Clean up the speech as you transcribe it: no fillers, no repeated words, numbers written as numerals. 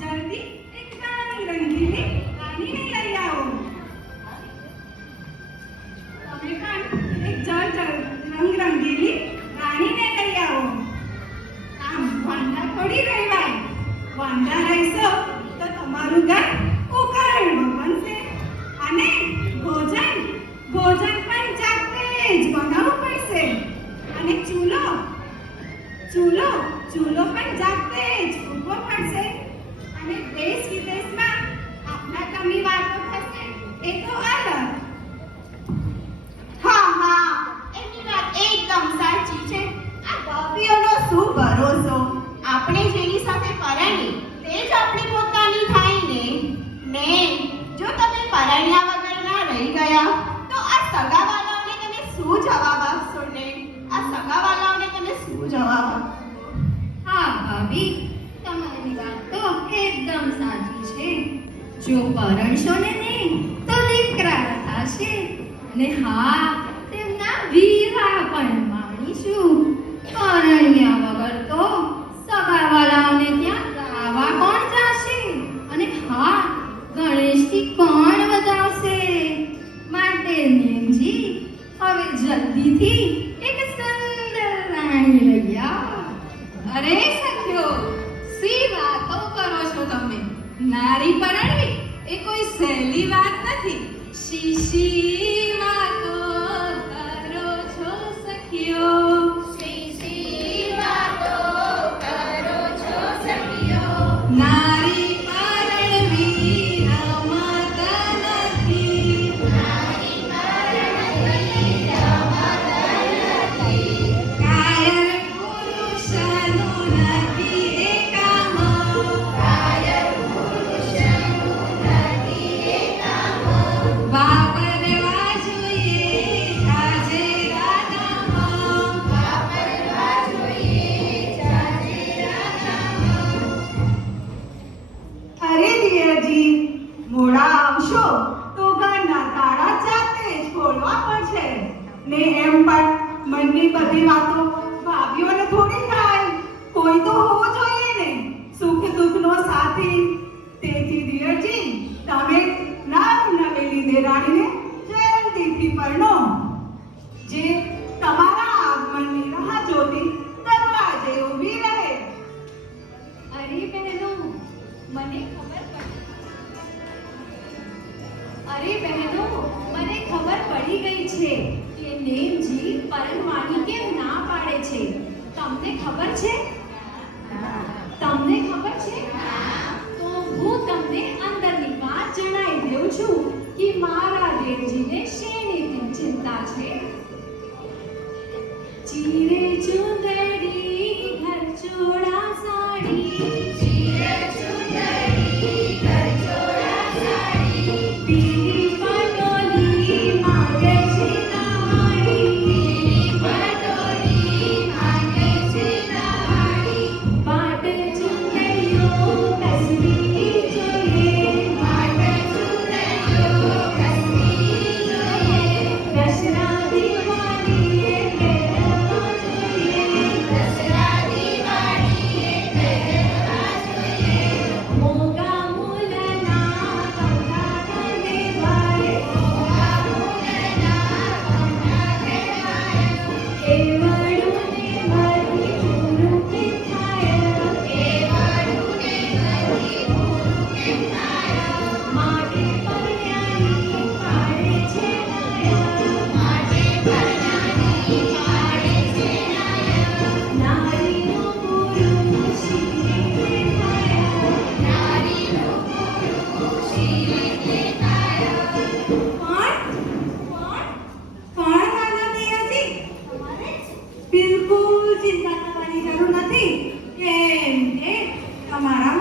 જલ્દી એક નાની રંગીલી રાણીને લઈ આવો. તમે પણ એક રંગીલી રાણીને લઈ આવો. આમ વાંદા થોડી રહેવાય. વાંદા રહેશો તો તમારું ઘર ઉકરણું બનશે અને ભોજન પણ જાતે જ બનાવવું પડશે. અને ચૂલો પણ જાતે જ ફૂંકવો પડશે. અને દેશ વિદેશમાં આપણા કમી વાતો થશે એ તો અલગ. હા, એમની વાત એકદમ સાચી છે. આ ગોપીઓનો શું ભરોસો? આપણે જેની સાથે પરણી તે જ આપણી પોતાની થાય ને. જો તમે પરણ્યા વગરના રહી ગયા તો આ સગાવાલાઓને તમે શું જવાબ આપશો ને? હા ભાભી, તમારી વાત તો એકદમ સાચી છે. જો પરણશો ને નહીં તો દીકરા થશે. અને હા, તેમના વિવાહ પણ માણીશું. પરણ્યા વગર તો સગાવાલાઓને ત્યાં ગાવા કોણ જશે? અને હા, ગણેશથી કોણ વધાવશે? માટે નેમજી હવે જલ્દીથી એક સુંદર રાણી લઈ આવો. અરે સખ્યો, સી વાતો કરો છો તમે? નારી પરણવી એ કોઈ સહેલી વાત નથી. શીશી વાતો કરો છો સખ્યો? નારી પરણવી રમત નથી. કાયર પુરુષનું નથી એ કામ. વાપરવા જોઈએ જાજેરા નામ. અરે દિયરજી, મોડા આવશો તો ઘરના તાળા જાતે જ ખોલવા પડશે. ને એમ પણ મનની બધી વાતો ભાભીઓને થોડી થાય. કોઈ તો હોવો જોઈએ ને સુખ દુઃખનો સાથી. તેથી દિયરજી, તમે નવેલી દેરાણીને જલ્દીથી પરણો, જે તમારા આગમનની રાહ જોતી દરવાજે ઊભી રહે. અરે બહેનો, મને ખબર પડી ગઈ છે કે નેમજી પરણવાની કેમ ના પાડે છે. તમને ખબર છે? તો હું તમને અંદરની વાત જણાવી દઉં છું કે મારા દેવજીને શેની ચિંતા છે. ચીરે ચુંદડી ઘર ચોળા સાડી. પીળી પટોલી માંગે છે નહાડી. પાટ ચુંદડીઓ કસવી જોઈએ. દશરા દિવાળીએ પહેરવા જોઈએ. મોગા મૂલના કંઠા કહેવાય. એવડુને મારી મુરુકે થાય. માટે પરણ્યાની પાડે છે નારીનું પુરુષ શિરે કોણ નાના દિયરજી? બિલકુલ ચિંતા કરવાની જરૂર નથી. કેમ કે તમારા